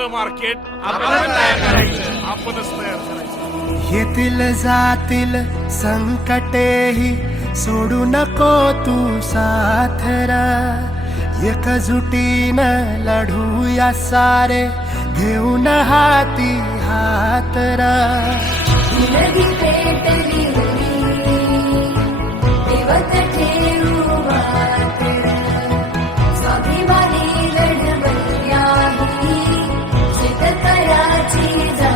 आपलं मार्केट आपण तयार करायचं. आपणच तयार करायचं. येतील जातील संकटेही सोडू नको तू साथरा. एकजुटीनं लढूया सारे घेऊन हाती हातरा. Martinez.